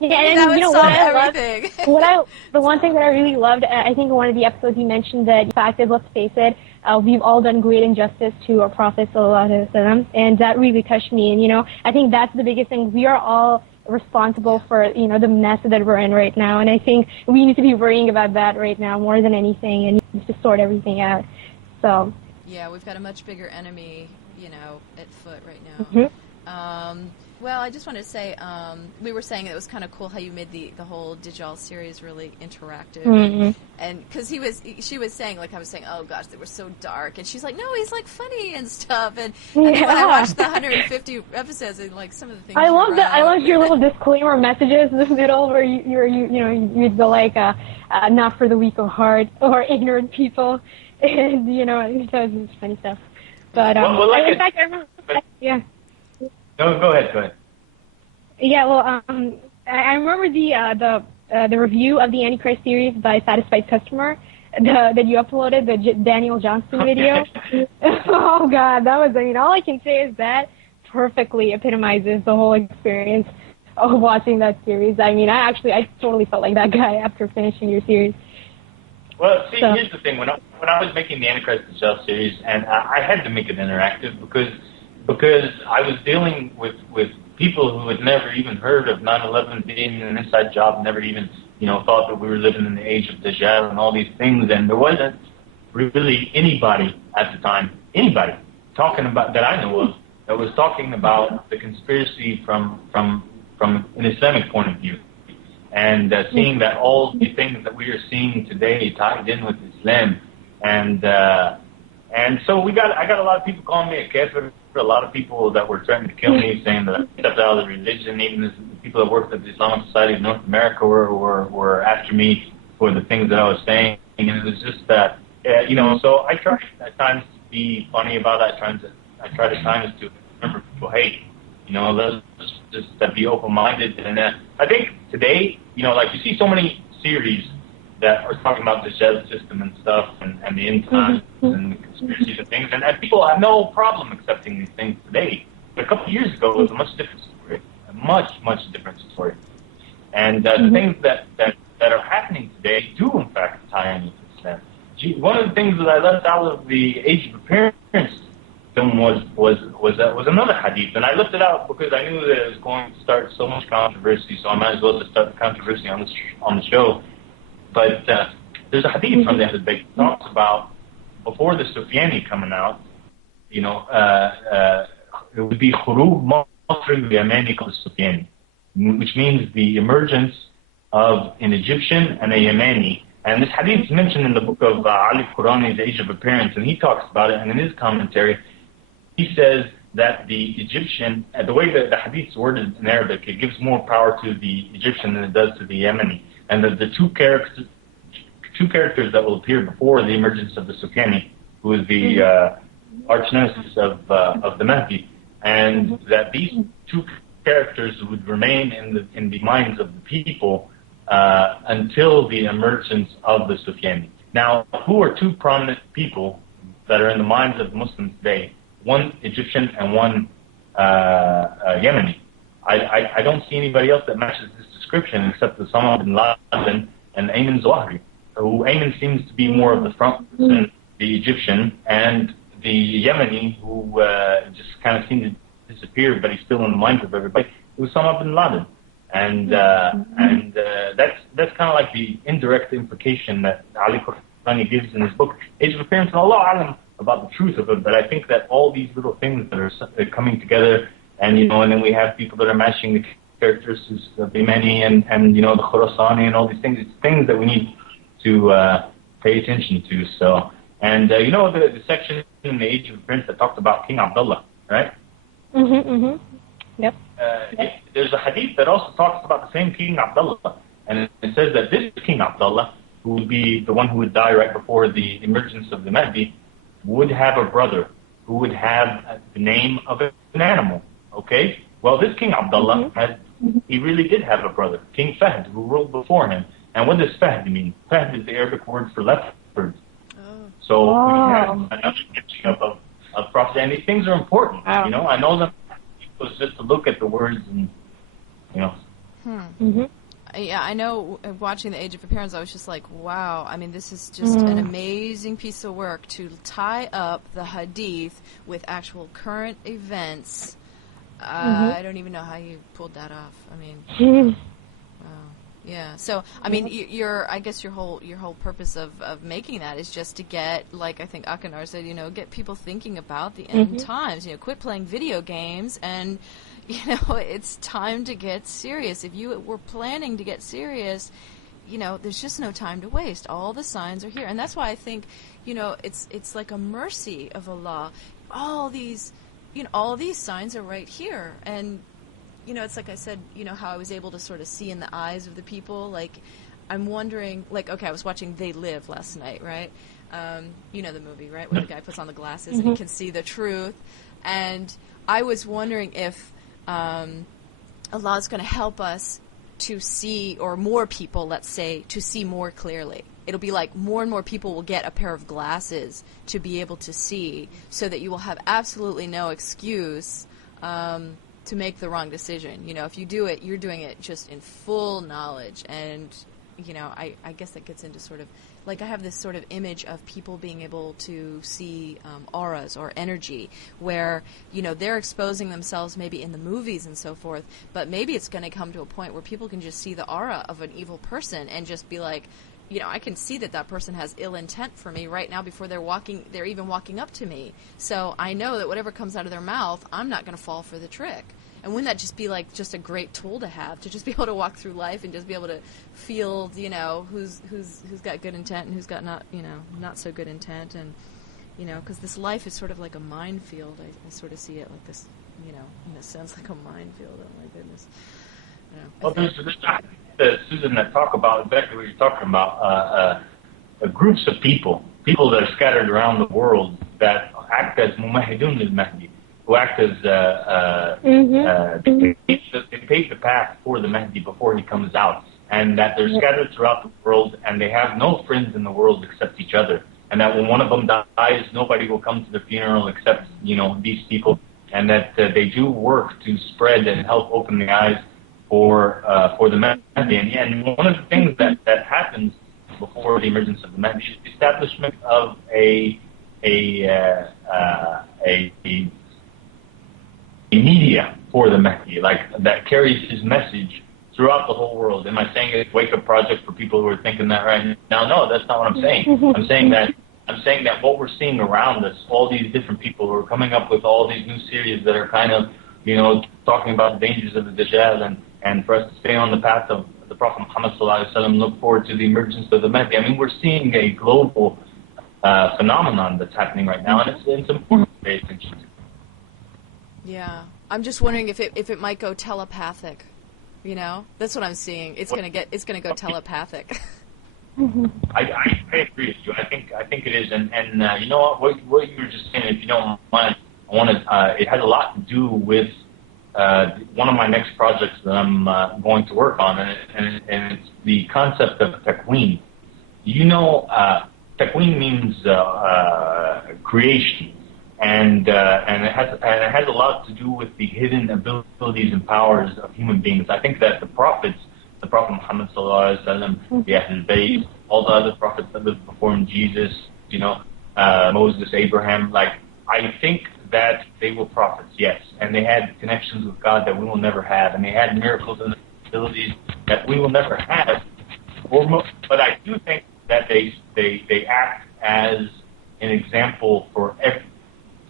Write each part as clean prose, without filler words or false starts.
Yeah, and that would you know solve what I everything. the one thing that I really loved, I think in one of the episodes you mentioned that the fact is, let's face it, we've all done great injustice to our Prophet sallallahu alaihi wasallam, and that really touched me. And I think that's the biggest thing. We are all responsible for the mess that we're in right now, and I think we need to be worrying about that right now more than anything, and just to sort everything out. So yeah, we've got a much bigger enemy, at foot right now. Well, I just wanted to say, we were saying it was kind of cool how you made the whole Dajjal series really interactive, and because she was saying, like I was saying, oh gosh, they were so dark, and she's like, no, he's like funny and stuff, and then when I watched the 150 episodes, and like some of the things I love that. I loved your little disclaimer messages in the middle where you'd go like, not for the weak of heart or ignorant people, and it was funny stuff. But in fact, I remember, yeah. No, go ahead. Yeah, well, I remember the review of the Antichrist series by Satisfied Customer that you uploaded, the Daniel Johnston video. Oh God, that was, all I can say is that perfectly epitomizes the whole experience of watching that series. I totally felt like that guy after finishing your series. Well, see, here's the thing. When I was making the Antichrist Dajjal series, and I had to make it interactive because I was dealing with people who had never even heard of 9/11 being an inside job, never even thought that we were living in the age of Dajjal and all these things, and there wasn't really anybody at the time, talking about that I know of, that was talking about the conspiracy from an Islamic point of view, and seeing that all the things that we are seeing today tied in with Islam, and so I got a lot of people calling me a kafir. A lot of people that were threatening to kill me, saying that I stepped out of the religion. Even the people that worked at the Islamic Society of North America were after me for the things that I was saying. And it was just that, so I try at times to be funny about it. I try at times to remember people, hey, let's just be open-minded. And I think today, like you see so many series that are talking about the Dajjal system and stuff, and the end times and the conspiracies and things, and people have no problem accepting these things today. But a couple of years ago, it was a much different story, a much different story. And the things that are happening today do, in fact, tie in with Islam. One of the things that I left out of the Age of Appearance film was another hadith, and I left it out because I knew that it was going to start so much controversy, so I might as well just start the controversy on the show. But there's a hadith from the Ahlul Bayt that talks about before the Sufyani coming out, it would be khurub Masr al-Yamani al-Sufyani, which means the emergence of an Egyptian and a Yemeni. And this hadith is mentioned in the book of Ali Qurani's Age of Appearance, and he talks about it, and in his commentary, he says that the Egyptian, the way that the hadith is worded in Arabic, it gives more power to the Egyptian than it does to the Yemeni. And the two characters that will appear before the emergence of the Sufyani, who is the arch nemesis of the Mahdi, and that these two characters would remain in the minds of the people until the emergence of the Sufyani. Now, who are two prominent people that are in the minds of Muslims today? One Egyptian and one Yemeni. I don't see anybody else that matches this description except Osama bin Laden and Ayman Zawahiri. Who Ayman seems to be more of the front person, the Egyptian, and the Yemeni, who just kind of seemed to disappear, but he's still in the minds of everybody, Osama bin Laden. And that's kind of like the indirect implication that Ali Qurani gives in his book, Age of Appearance, and Allah Alam about the truth of it. But I think that all these little things that are coming together, and and then we have people that are matching the characteristics of the Yemeni and the Khurasani and all these things. It's things that we need to pay attention to. So, and the section in the Age of Appearance that talked about King Abdullah, right? Yep. There's a hadith that also talks about the same King Abdullah, and it says that this King Abdullah, who would be the one who would die right before the emergence of the Mahdi, would have a brother who would have the name of an animal. Okay? Well, this King Abdullah, he really did have a brother, King Fahd, who ruled before him. And what does Fahd mean? Fahd is the Arabic word for leopard. So we have another teaching of prophecy, and these things are important. I know that it's just to look at the words and Yeah, I know watching The Age of Appearance, I was just like, wow, I mean, this is just an amazing piece of work to tie up the hadith with actual current events. I don't even know how you pulled that off. I mean, wow. Yeah. So, I mean, I guess your whole purpose of making that is just to get, like I think Akanar said, you know, get people thinking about the end times. You know, quit playing video games and, you know, it's time to get serious. If you were planning to get serious, you know, there's just no time to waste. All the signs are here. And that's why I think, you know, it's like a mercy of Allah. All these signs are right here. And, you know, it's like I said, you know, how I was able to sort of see in the eyes of the people. Like, I'm wondering, like, okay, I was watching They Live last night, right? You know the movie, right? Where the guy puts on the glasses and he can see the truth. And I was wondering if Allah is going to help us to see, or more people, let's say, to see more clearly. It'll be like more and more people will get a pair of glasses to be able to see, so that you will have absolutely no excuse to make the wrong decision. You know, if you do it, you're doing it just in full knowledge. And, you know, I guess that gets into sort of, like, I have this sort of image of people being able to see auras or energy where, you know, they're exposing themselves maybe in the movies and so forth, but maybe it's going to come to a point where people can just see the aura of an evil person and just be like, you know, I can see that person has ill intent for me right now before they're even walking up to me. So I know that whatever comes out of their mouth, I'm not going to fall for the trick. And wouldn't that just be like just a great tool to have, to just be able to walk through life and just be able to feel, you know, who's got good intent and who's got not so good intent, and, you know, because this life is sort of like a minefield. I sort of see it like this, you know, in a sense like a minefield. Oh my goodness. Well, there's Susan, that talk about exactly what you're talking about. Groups of people that are scattered around the world that act as mumahidun al-Mahdi, who act as they pave the path for the Mahdi before he comes out, and that they're scattered throughout the world, and they have no friends in the world except each other, and that when one of them dies, nobody will come to the funeral except, you know, these people, and that they do work to spread and help open the eyes for the Mahdi. And one of the things that happens before the emergence of the Mahdi is the establishment of a media for the Mahdi, like, that carries his message throughout the whole world. Am I saying it's a wake-up project for people who are thinking that right now? No, that's not what I'm saying. I'm saying that what we're seeing around us, all these different people who are coming up with all these new series that are kind of, you know, talking about the dangers of the Dajjal, and for us to stay on the path of the Prophet Muhammad sallallahu alaihi wasallam, look forward to the emergence of the Mahdi. I mean, we're seeing a global phenomenon that's happening right now, and it's important to pay attention to. Yeah, I'm just wondering if it might go telepathic. You know, that's what I'm seeing. It's gonna go telepathic. I agree with you. I think it is, and you know what you were just saying. If you don't mind, I want to. It has a lot to do with one of my next projects that I'm going to work on, and it's the concept of takween. You know, takween means creation. And it has a lot to do with the hidden abilities and powers of human beings. I think that the Prophet Muhammad sallallahu alaihi wasallam, the Ahlul Bayt, all the other prophets that lived before him, Jesus, you know, Moses, Abraham, like, I think that they were prophets, yes, and they had connections with God that we will never have, and they had miracles and abilities that we will never have. But I do think that they act as an example for every.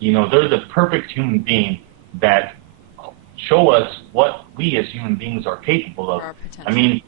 You know, they're the perfect human being that show us what we as human beings are capable of. Our potential. I mean,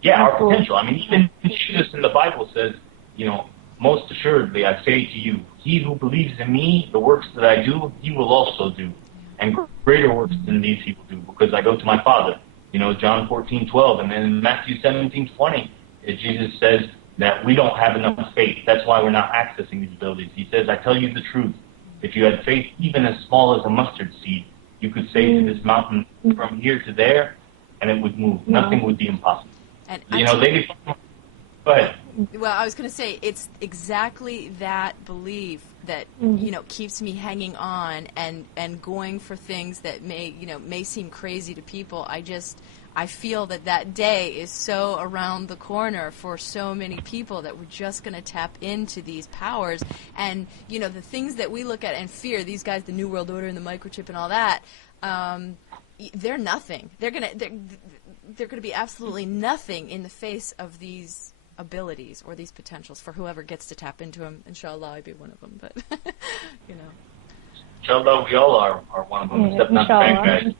yeah, our potential. I mean, even Jesus in the Bible says, you know, most assuredly I say to you, he who believes in me, the works that I do, he will also do. And greater works than these he will do, because I go to my Father. You know, John 14:12, and then in Matthew 17:20, Jesus says that we don't have enough faith. That's why we're not accessing these abilities. He says, I tell you the truth. If you had faith even as small as a mustard seed, you could say to this mountain, from here to there, and it would move. Nothing would be impossible. And you know, go ahead. Well, I was going to say, it's exactly that belief that, you know, keeps me hanging on and going for things that may seem crazy to people. I feel that day is so around the corner for so many people that we're just going to tap into these powers. And, you know, the things that we look at and fear, these guys, the New World Order and the microchip and all that, they're nothing. They're going to be absolutely nothing in the face of these abilities or these potentials for whoever gets to tap into them. Inshallah, I'd be one of them. But, you know. Inshallah, we all are one of them, except not the bad guys.